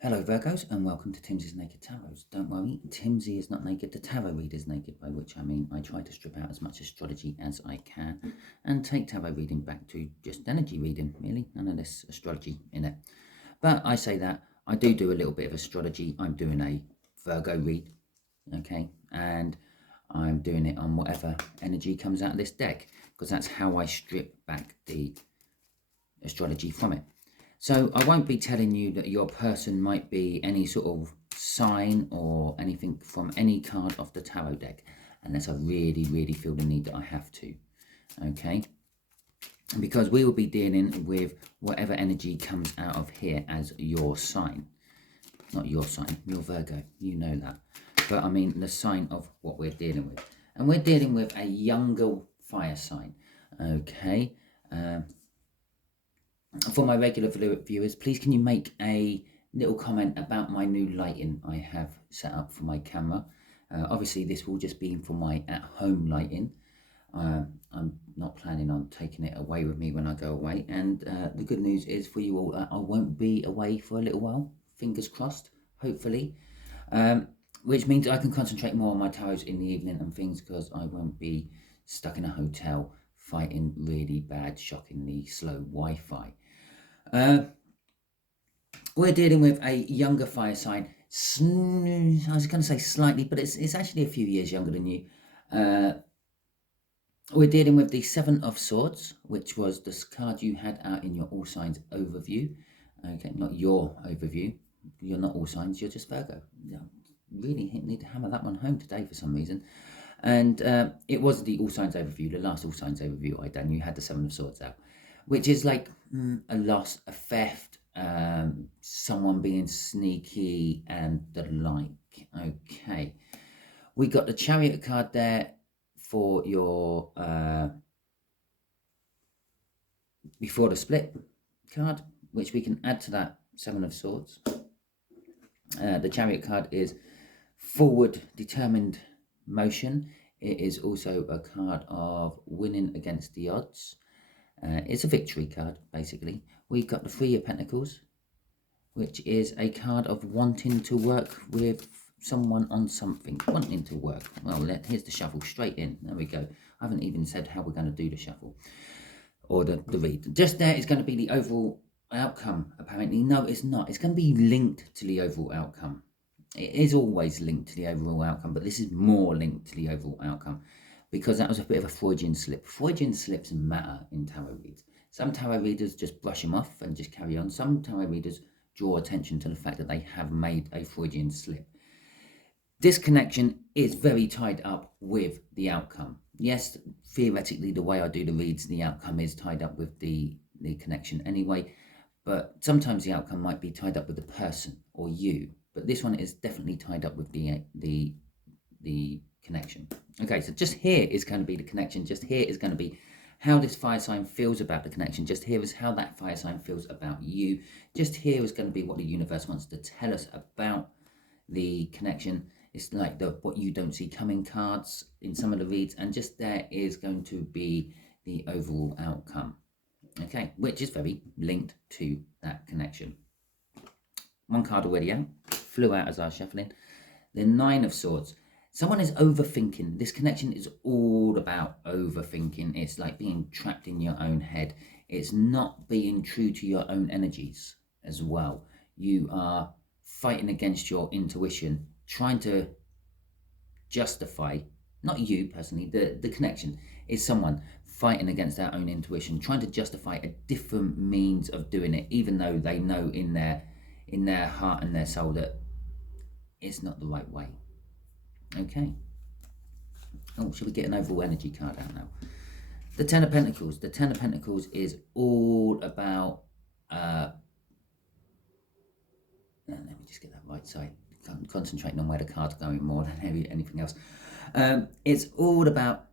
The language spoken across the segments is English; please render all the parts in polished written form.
Hello Virgos and welcome to Timsy's Naked Tarot. Don't worry, Timsy is not naked, the tarot reader's naked, by which I mean I try to strip out as much astrology as I can and take tarot reading back to just energy reading, really, none of this astrology in it. But I say that, I do a little bit of astrology. I'm doing a Virgo read, okay, and I'm doing it on whatever energy comes out of this deck, because that's how I strip back the astrology from it. So I won't be telling you that your person might be any sort of sign or anything from any card off the tarot deck, unless I really feel the need that I have to, okay? Because we will be dealing with whatever energy comes out of here as your sign. Not your sign, your Virgo, you know that. But I mean the sign of what we're dealing with. And we're dealing with a younger fire sign, okay? For my regular viewers, please can you make a little comment about my new lighting I have set up for my camera. Obviously this will just be for my at-home lighting. I'm not planning on taking it away with me when I go away, and the good news is for you all, I won't be away for a little while, fingers crossed, hopefully, which means I can concentrate more on my tarots in the evening and things, because I won't be stuck in a hotel fighting really bad, shockingly slow Wi-Fi. We're dealing with a younger fire sign. I was going to say slightly, but it's actually a few years younger than you. We're dealing with the Seven of Swords, which was this card you had out in your all signs overview. Okay, not your overview. You're not all signs, you're just Virgo. Really need to hammer that one home today for some reason. And it was the all signs overview, the last all signs overview I done. You had the Seven of Swords out, which is like a loss, a theft, someone being sneaky and the like. Okay, we got the Chariot card there for your before the split card, which we can add to that Seven of Swords. The Chariot card is forward, determined motion. It is also a card of winning against the odds. It's a victory card, basically. We've got the Three of Pentacles, which is a card of wanting to work with someone on something. Wanting to work. Well, here's the shuffle straight in. There we go. I haven't even said how we're going to do the shuffle or the read. Just there is going to be the overall outcome, apparently. No, it's not. It's going to be linked to the overall outcome. It is always linked to the overall outcome, but this is more linked to the overall outcome, because that was a bit of a Freudian slip. Freudian slips matter in tarot reads. Some tarot readers just brush them off and just carry on. Some tarot readers draw attention to the fact that they have made a Freudian slip. This connection is very tied up with the outcome. Yes, theoretically, the way I do the reads, the outcome is tied up with the connection anyway, but sometimes the outcome might be tied up with the person or you. But this one is definitely tied up with the connection. Okay, so just here is going to be the connection. Just here is going to be how this fire sign feels about the connection. Just here is how that fire sign feels about you. Just here is going to be what the universe wants to tell us about the connection. It's like the what you don't see coming cards in some of the reads, and just there is going to be the overall outcome. Okay, which is very linked to that connection. One card already out, flew out as I was shuffling. The Nine of Swords. Someone is overthinking. This connection is all about overthinking. It's like being trapped in your own head. It's not being true to your own energies as well. You are fighting against your intuition, trying to justify, not you personally, the connection is someone fighting against their own intuition, trying to justify a different means of doing it, even though they know in their heart and their soul that it's not the right way. Okay. Oh, should we get an overall energy card out now? The Ten of Pentacles. The Ten of Pentacles is all about let me just get that right side. Concentrating on where the card's going more than anything else. It's all about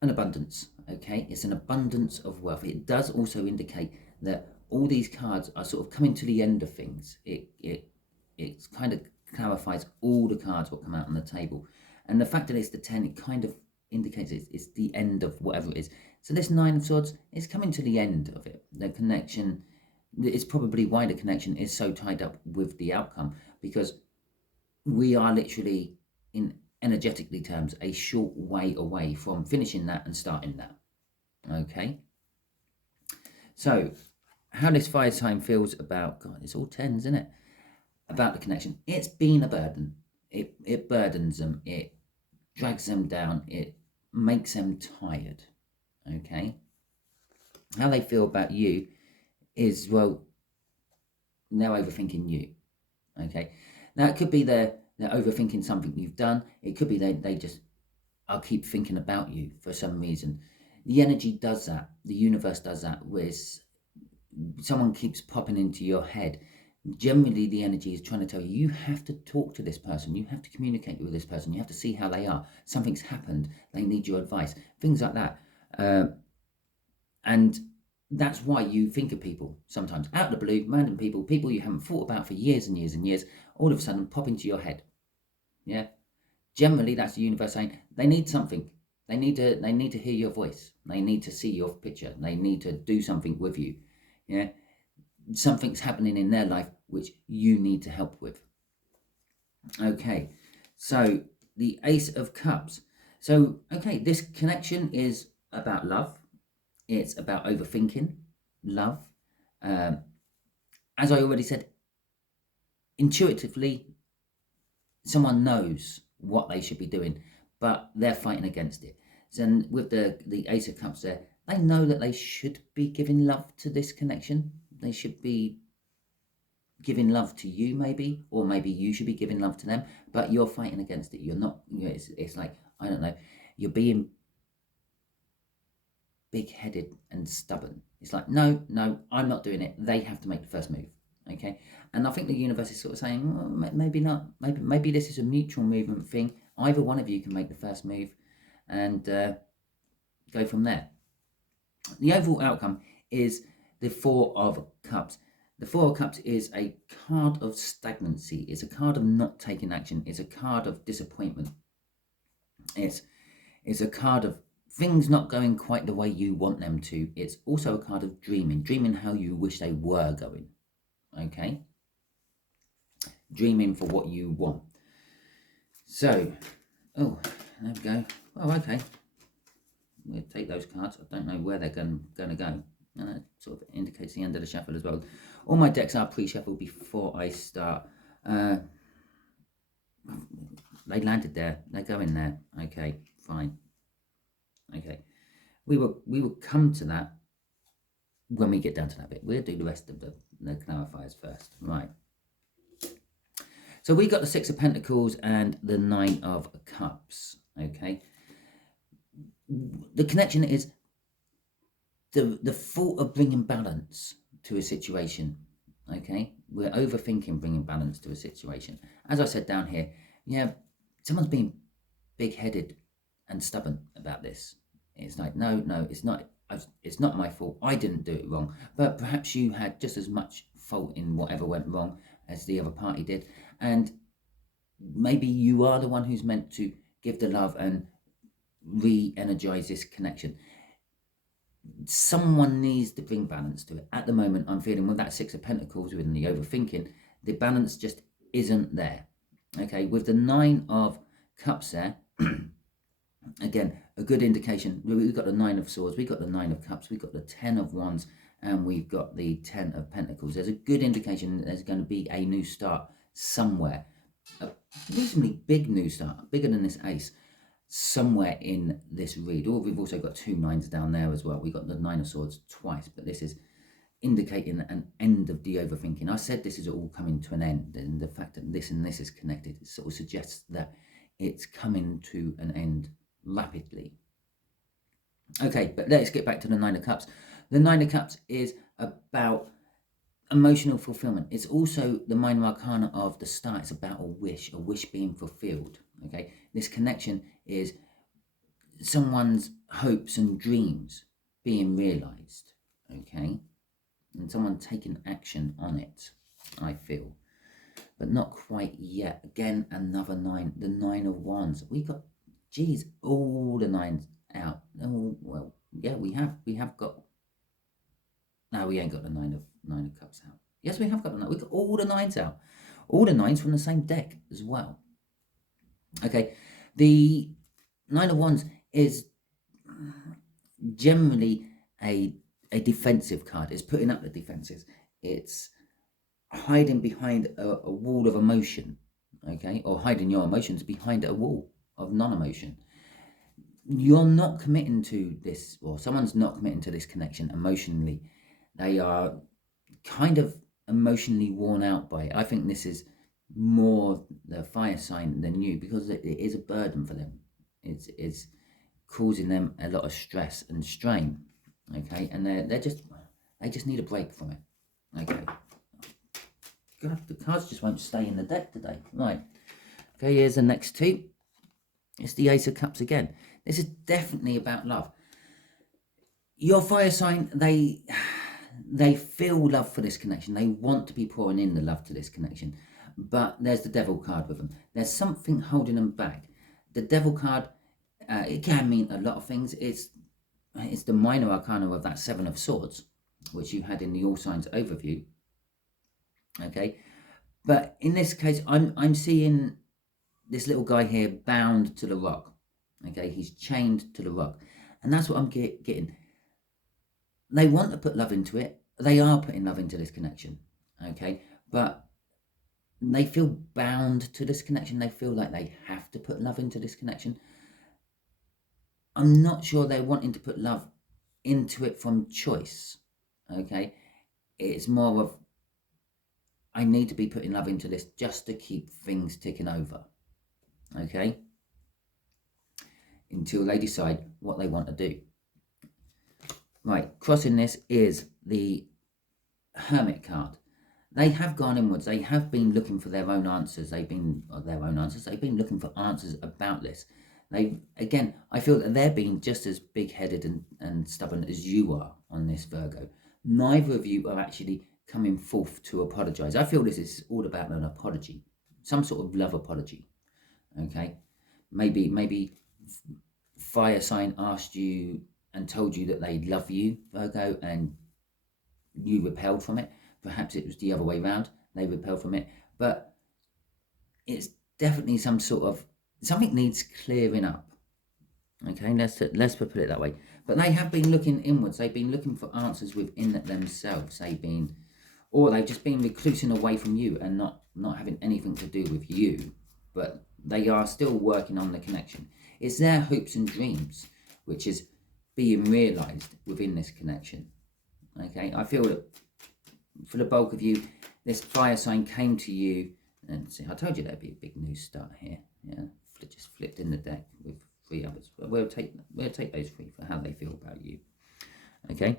an abundance. Okay, it's an abundance of wealth. It does also indicate that all these cards are sort of coming to the end of things. It kind of clarifies all the cards what come out on the table, and the fact that it's the 10, it kind of indicates it's the end of whatever it is. So this Nine of Swords is coming to the end of it. The connection it's probably why the connection is so tied up with the outcome, because we are literally, in energetically terms, a short way away from finishing that and starting that. Okay, so how this fire sign feels about, God, it's all tens, isn't it? About the connection. It's been a burden. It burdens them. It drags them down. It makes them tired. Okay. How they feel about you is, well, they're overthinking you. Okay. Now, it could be they're overthinking something you've done. It could be they just are keep thinking about you for some reason. The energy does that. The universe does that, where someone keeps popping into your head. Generally, the energy is trying to tell you, you have to talk to this person, you have to communicate with this person, you have to see how they are, something's happened, they need your advice, things like that. And that's why you think of people sometimes out of the blue, random people you haven't thought about for years and years and years, all of a sudden pop into your head. Yeah, generally that's the universe saying they need something. They need to hear your voice, they need to see your picture, they need to do something with you. Yeah, something's happening in their life which you need to help with. Okay, so the Ace of Cups. So, okay, this connection is about love. It's about overthinking, love. As I already said, intuitively, someone knows what they should be doing, but they're fighting against it. So with the Ace of Cups there, they know that they should be giving love to this connection. They should be giving love to you, maybe, or maybe you should be giving love to them, but you're fighting against it. You're not, it's like, I don't know, you're being big-headed and stubborn. It's like, no, I'm not doing it. They have to make the first move. Okay, and I think the universe is sort of saying, well, maybe not. Maybe this is a mutual movement thing. Either one of you can make the first move, and go from there. The overall outcome is the Four of Cups. The Four of Cups is a card of stagnancy. It's a card of not taking action. It's a card of disappointment. It's a card of things not going quite the way you want them to. It's also a card of dreaming how you wish they were going. Okay, dreaming for what you want. So, oh, there we go. Oh, okay. We'll take those cards. I don't know where they're going to go. And that sort of indicates the end of the shuffle as well. All my decks are pre-shuffled before I start. They landed there. They're going there. Okay, fine. Okay, we will come to that when we get down to that bit. We'll do the rest of the clarifiers first. Right. So we got the Six of Pentacles and the Nine of Cups. Okay. The connection is the thought of bringing balance to a situation. Okay, we're overthinking bringing balance to a situation. As I said down here, yeah, someone's being big-headed and stubborn about this. It's like, no, it's not. It's not my fault. I didn't do it wrong. But perhaps you had just as much fault in whatever went wrong as the other party did, and maybe you are the one who's meant to give the love and re-energize this connection. Someone needs to bring balance to it. At the moment, I'm feeling with that Six of Pentacles within the overthinking, the balance just isn't there. Okay, with the Nine of Cups there, again, a good indication. We've got the Nine of Swords, we've got the Nine of Cups, we've got the Ten of Wands, and we've got the Ten of Pentacles. There's a good indication that there's going to be a new start somewhere. A reasonably big new start, bigger than this Ace, somewhere in this read. Or we've also got two nines down there as well. We've got the Nine of Swords twice, but this is indicating an end of the overthinking. I said this is all coming to an end, and the fact that this and this is connected, it sort of suggests that it's coming to an end rapidly. Okay, but let's get back to the Nine of Cups. The Nine of Cups is about emotional fulfillment. It's also the minor arcana of the start. It's about a wish being fulfilled. Okay, this connection is someone's hopes and dreams being realized. Okay, and someone taking action on it, I feel, but not quite yet. Again, another nine, the Nine of Wands. We got, geez, all the nines out. Oh, well, yeah, we have got. No, we ain't got the Nine of Nine of Cups out. Yes, we have got the nine. We've got all the nines out. All the nines from the same deck as well. Okay, the Nine of Wands is generally a defensive card. It's putting up the defenses. It's hiding behind a wall of emotion, okay, or hiding your emotions behind a wall of non-emotion. You're not committing to this, or someone's not committing to this connection emotionally. They are kind of emotionally worn out by it. I think this is more the fire sign than you, because it is a burden for them. It's causing them a lot of stress and strain, okay, and they just need a break from it. Okay, God, the cards just won't stay in the deck today. Right, okay, here's the next two. It's the Ace of Cups again. This is definitely about love. Your fire sign, they feel love for this connection. They want to be pouring in the love to this connection, but there's the Devil card with them. There's something holding them back. The Devil card, it can mean a lot of things. It's the minor arcana of that Seven of Swords, which you had in the All Signs overview. Okay, but in this case, I'm seeing this little guy here bound to the rock. Okay, he's chained to the rock, and that's what I'm getting. They want to put love into it. They are putting love into this connection. Okay, but they feel bound to this connection. They feel like they have to put love into this connection. I'm not sure they're wanting to put love into it from choice. Okay, it's more of, I need to be putting love into this just to keep things ticking over. Okay, until they decide what they want to do. Right, crossing this is the Hermit card. They have gone inwards. They have been looking for their own answers. They've been looking for answers about this. Again, I feel that they're being just as big-headed and stubborn as you are on this, Virgo. Neither of you are actually coming forth to apologize. I feel this is all about an apology, some sort of love apology. Okay, maybe fire sign asked you and told you that they love you, Virgo, and you repelled from it. Perhaps it was the other way around. They repelled from it. But it's definitely some sort of, something needs clearing up. Okay, let's put it that way. But they have been looking inwards. They've been looking for answers within themselves. They've just been reclusing away from you and not having anything to do with you. But they are still working on the connection. It's their hopes and dreams which is being realised within this connection. Okay, I feel that for the bulk of you, this fire sign came to you, and see, I told you there'd be a big new start here. Yeah, just flipped in the deck with three others. But we'll take those three for how they feel about you. Okay,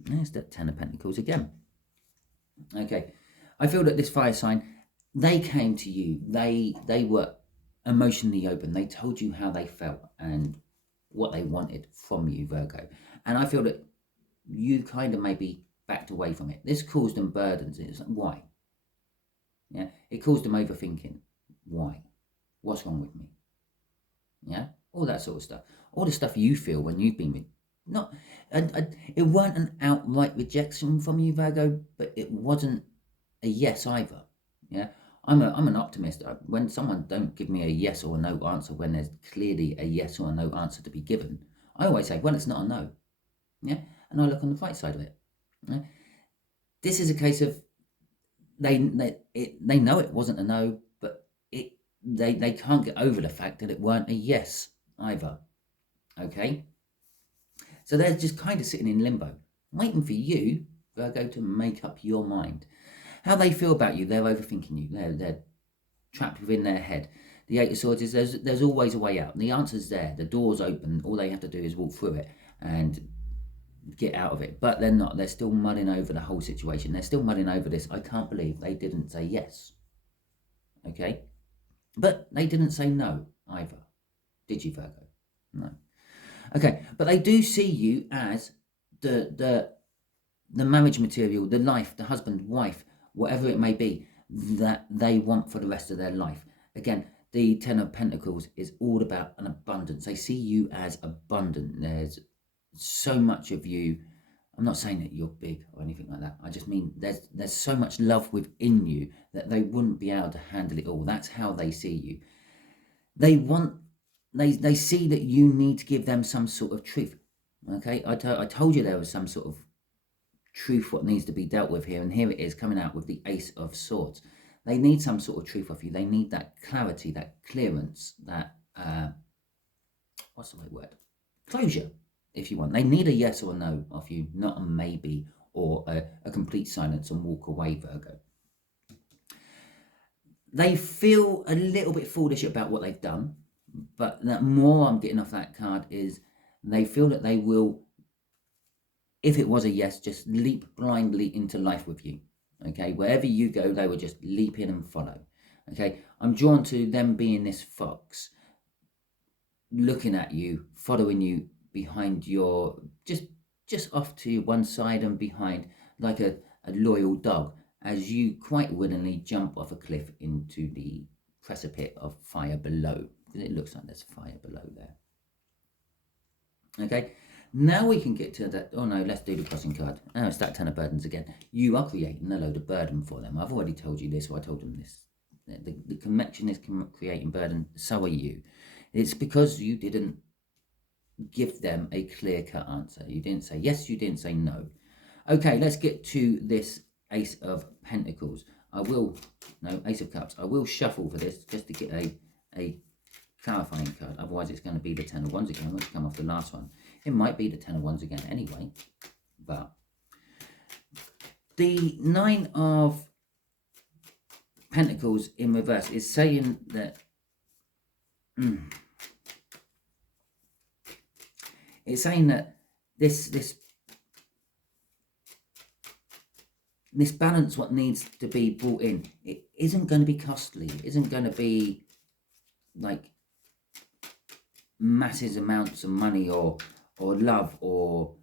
there's that Ten of Pentacles again. Okay, I feel that this fire sign, they came to you. They were emotionally open. They told you how they felt and what they wanted from you, Virgo. And I feel that you kind of maybe backed away from it. This caused them burdens. It's like, why? Yeah, it caused them overthinking. Why? What's wrong with me? Yeah, all that sort of stuff. All the stuff you feel when you've been with. It weren't an outright rejection from you, Virgo, but it wasn't a yes either. Yeah, I'm an optimist. When someone don't give me a yes or a no answer, when there's clearly a yes or a no answer to be given, I always say, well, it's not a no. Yeah, and I look on the bright side of it. Yeah? This is a case of they know it wasn't a no, but they can't get over the fact that it weren't a yes either. Okay, so they're just kind of sitting in limbo, waiting for you, Virgo, to make up your mind. How they feel about you, they're overthinking you. They're trapped within their head. The Eight of Swords is there's always a way out. The answer's there. The door's open. All they have to do is walk through it and get out of it. But they're not. They're still mulling over the whole situation. They're still mulling over this. I can't believe they didn't say yes. Okay? But they didn't say no either. Did you, Virgo? No. Okay, but they do see you as the marriage material, the life, the husband, wife, whatever it may be, that they want for the rest of their life. Again, the Ten of Pentacles is all about an abundance. They see you as abundant. There's so much of you I'm not saying that you're big or anything like that. I just mean there's so much love within you that they wouldn't be able to handle it all. That's how they see you. They see that you need to give them some sort of truth. Okay, I told you there was some sort of truth what needs to be dealt with here, and here it is coming out with the Ace of Swords. They need some sort of truth off you. They need that clarity, that clearance, that what's the right word? Closure, if you want. They need a yes or no off you, not a maybe or a complete silence and walk away, Virgo. They feel a little bit foolish about what they've done, but the more I'm getting off that card is they feel that they will, if it was a yes, just leap blindly into life with you. Okay, wherever you go, they will just leap in and follow. Okay, I'm drawn to them being this fox, looking at you, following you behind your, just off to one side and behind, like a loyal dog, as you quite willingly jump off a cliff into the precipice of fire below, because it looks like there's fire below there. Okay, now we can get to that. Oh no, let's do the crossing card. Oh, it's that 10 of burdens again. You are creating a load of burden for them. I've already told you this, or I told them this. The connection is creating burden, so are you. It's because you didn't give them a clear-cut answer. You didn't say yes, you didn't say no. Okay, let's get to this Ace of Pentacles. Ace of Cups. I will shuffle for this just to get a clarifying card. Otherwise, it's going to be the 10 of Wands again, which come off the last one. It might be the 10 of Wands again anyway. But the 9 of Pentacles in reverse is saying that it's saying that this balance, what needs to be brought in, it isn't going to be costly. It isn't going to be like massive amounts of money or love or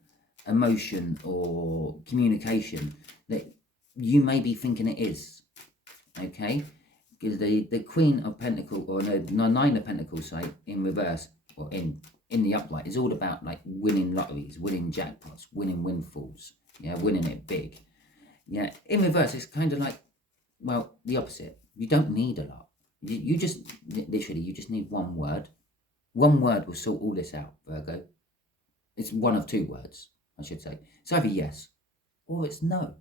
emotion or communication that you may be thinking it is. Okay, because the Queen of Pentacles, or no, 9 of Pentacles, say, in reverse or in the upright, is all about like winning lotteries, winning jackpots, winning windfalls, yeah, winning it big. Yeah, in reverse, it's kind of like, well, the opposite. You don't need a lot. You just, literally, you just need one word. One word will sort all this out, Virgo. It's one of two words, I should say. It's either yes or it's no.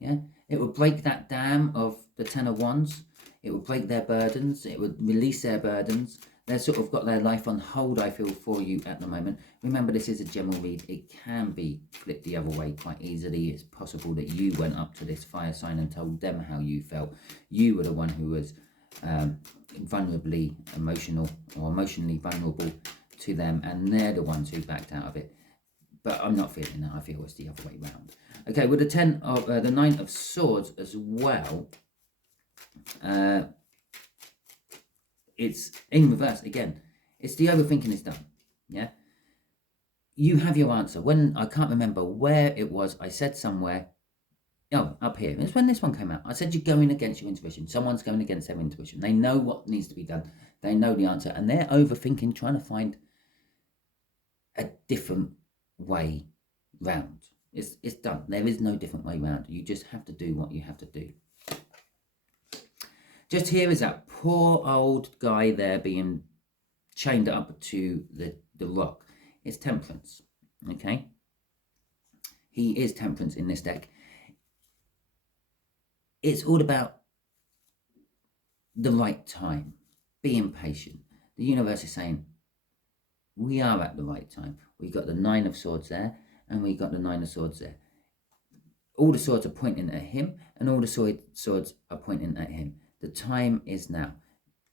Yeah, it will break that dam of the 10 of Wands. It will break their burdens. It will release their burdens. They've sort of got their life on hold, I feel, for you at the moment. Remember, this is a general read. It can be flipped the other way quite easily. It's possible that you went up to this fire sign and told them how you felt. You were the one who was vulnerably emotional or emotionally vulnerable to them, and they're the ones who backed out of it. But I'm not feeling that. I feel it's the other way round. Okay, with the 9 of Swords as well, it's in reverse again. It's the overthinking is done. Yeah, you have your answer. When I can't remember where it was, I said somewhere. Oh, up here. It's when this one came out. I said you're going against your intuition. Someone's going against their intuition. They know what needs to be done. They know the answer, and they're overthinking, trying to find a different way round. It's done. There is no different way round. You just have to do what you have to do. Just here is that poor old guy there being chained up to the rock. It's Temperance. Okay, he is Temperance in this deck. It's all about the right time. Being patient. The universe is saying we are at the right time. We got the 9 of Swords there, and we got the 9 of Swords there. All the swords are pointing at him, and all the swords are pointing at him. The time is now.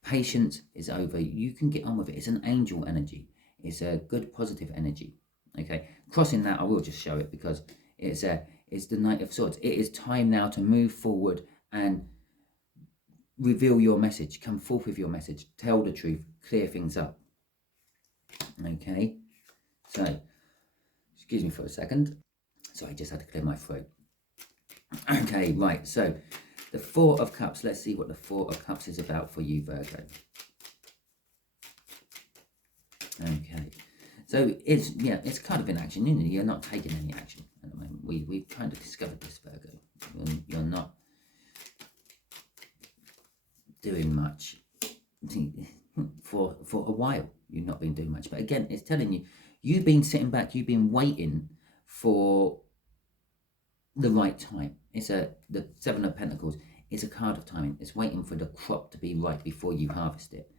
Patience is over. You can get on with it. It's an angel energy. It's a good, positive energy. Okay. Crossing that, I will just show it because it's the Knight of Swords. It is time now to move forward and reveal your message. Come forth with your message. Tell the truth. Clear things up. Okay. So, excuse me for a second. Sorry, I just had to clear my throat. Okay, right. So, the 4 of Cups. Let's see what the 4 of Cups is about for you, Virgo. Okay. So, it's kind of in action. You're not taking any action. at the moment. We've kind of discovered this, Virgo. You're not doing much for a while. You've not been doing much. But again, it's telling you, you've been sitting back, you've been waiting for the right time. It's the Seven of Pentacles. It's a card of timing. It's waiting for the crop to be right before you harvest it.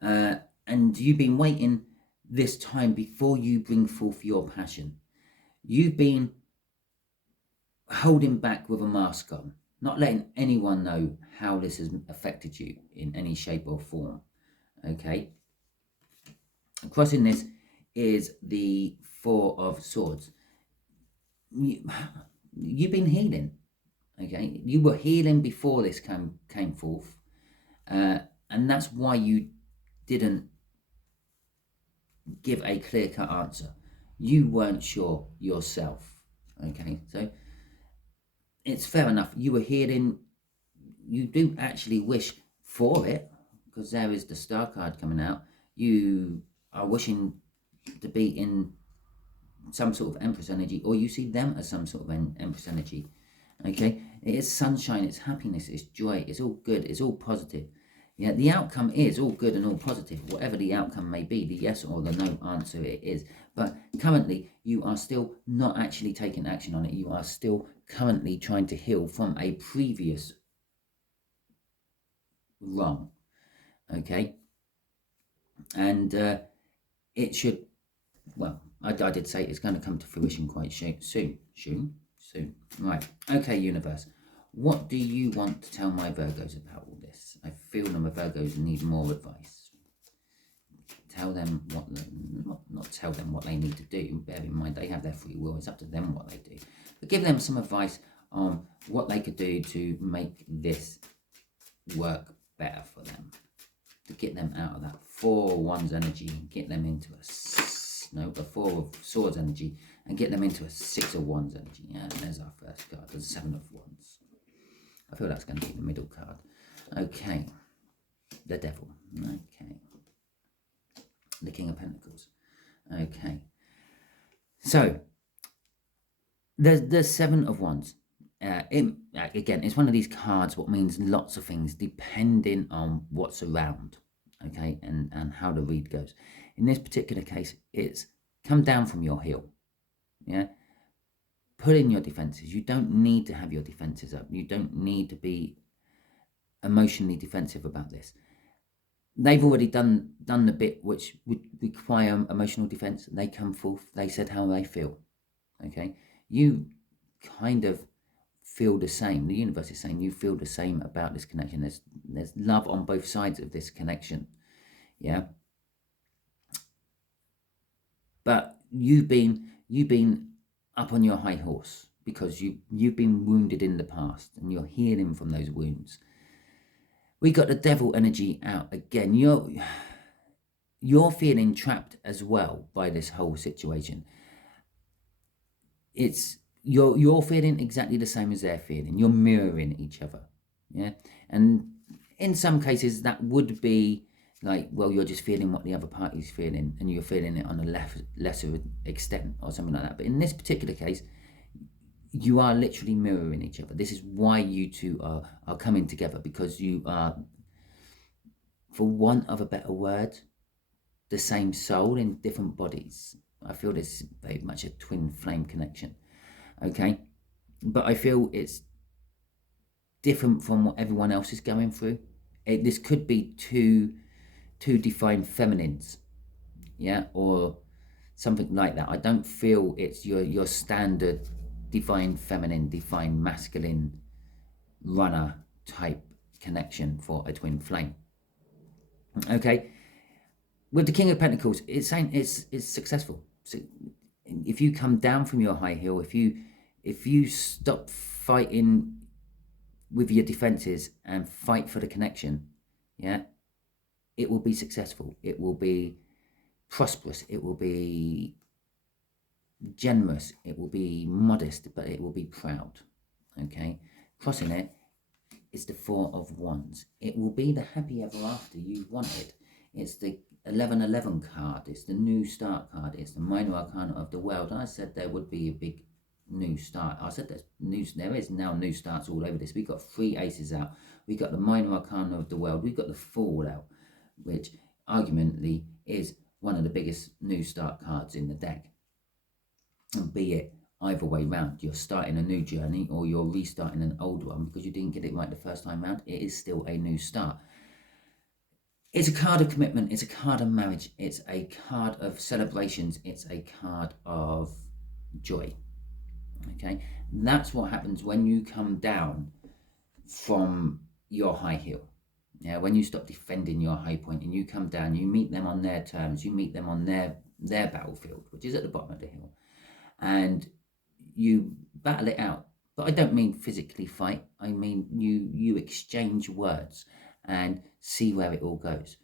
And you've been waiting this time before you bring forth your passion. You've been holding back with a mask on, not letting anyone know how this has affected you in any shape or form. Okay. Crossing this is the Four of Swords. You've been healing. Okay. You were healing before this came forth. And that's why you didn't give a clear-cut answer. You weren't sure yourself. Okay. So it's fair enough. You were healing. You do actually wish for it, because there is the Star card coming out. You are wishing to be in some sort of Empress energy, or you see them as some sort of Empress energy. Okay, it is sunshine, it's happiness, it's joy, it's all good, it's all positive. Yeah, the outcome is all good and all positive, whatever the outcome may be, the yes or the no answer it is. But currently, you are still not actually taking action on it. You are still currently trying to heal from a previous wrong. Okay, and it should, well, I did say it's going to come to fruition quite soon. Right. Okay, universe. What do you want to tell my Virgos about all this? I feel my Virgos need more advice. Tell them what, not tell them what they need to do. Bear in mind, they have their free will. It's up to them what they do. But give them some advice on what they could do to make this work better for them. To get them out of that Four of Wands energy and get them into a Four of Swords energy and get them into a Six of Wands energy. Yeah, and there's our first card, the Seven of Wands. I feel that's going to be the middle card. Okay, the Devil. Okay, the King of Pentacles. Okay, so the Seven of Wands. Again, it's one of these cards what means lots of things depending on what's around. Okay, and how the read goes. In this particular case, it's come down from your heel. Yeah, put in your defenses. You don't need to have your defenses up. You don't need to be emotionally defensive about this. They've already done the bit which would require emotional defense. They come forth. They said how they feel. Okay, you kind of feel the same. The universe is saying you feel the same about this connection. There's love on both sides of this connection. Yeah. But you've been up on your high horse because you've been wounded in the past and you're healing from those wounds. We got the Devil energy out again. You're feeling trapped as well by this whole situation. It's you're feeling exactly the same as they're feeling. You're mirroring each other. Yeah. And in some cases that would be like, well, you're just feeling what the other party's feeling and you're feeling it on a lesser extent or something like that. But in this particular case, you are literally mirroring each other. This is why you two are coming together, because you are, for want of a better word, the same soul in different bodies. I feel this is very much a twin flame connection. Okay? But I feel it's different from what everyone else is going through. This could be two defined feminines, yeah, or something like that. I don't feel it's your standard divine feminine, divine masculine runner type connection for a twin flame. Okay, with the King of Pentacles, it's saying it's successful. So if you come down from your high heel, if you stop fighting with your defenses and fight for the connection, yeah, it will be successful. It will be prosperous. It will be generous. It will be modest, but it will be proud. Okay, crossing it is the Four of Wands. It will be the happy ever after you wanted. It's the 1111 card. It's the new start card. It's the minor arcana of the world. And I said there would be a big new start. I said there is now new starts all over this. We got 3 aces out. We got the minor arcana of the world. We got the Fool out, which argumentally is one of the biggest new start cards in the deck. And be it either way round, you're starting a new journey or you're restarting an old one because you didn't get it right the first time round, it is still a new start. It's a card of commitment, it's a card of marriage, it's a card of celebrations, it's a card of joy. Okay, that's what happens when you come down from your high hill. Yeah, when you stop defending your high point and you come down, you meet them on their terms, you meet them on their battlefield, which is at the bottom of the hill, and you battle it out. But I don't mean physically fight, I mean you exchange words and see where it all goes.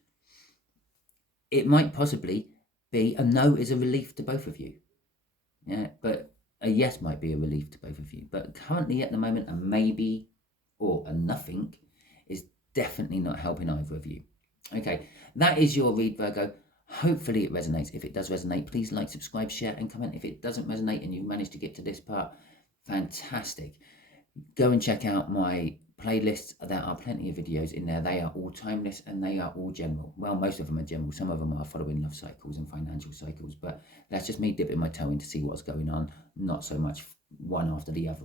It might possibly be a no is a relief to both of you. Yeah, but a yes might be a relief to both of you. But currently at the moment, a maybe or a nothing is definitely not helping either of you. Okay, that is your read, Virgo. Hopefully it resonates. If it does resonate, please like, subscribe, share and comment. If it doesn't resonate and you've managed to get to this part, fantastic. Go and check out my playlists. There are plenty of videos in there. They are all timeless and they are all general. Well, most of them are general. Some of them are following love cycles and financial cycles, but that's just me dipping my toe in to see what's going on, not so much one after the other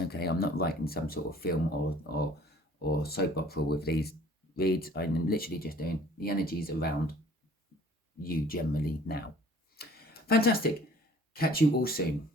Okay, I'm not writing some sort of film or soap opera with these reads. I'm literally just doing the energies around you generally now. Fantastic. Catch you all soon.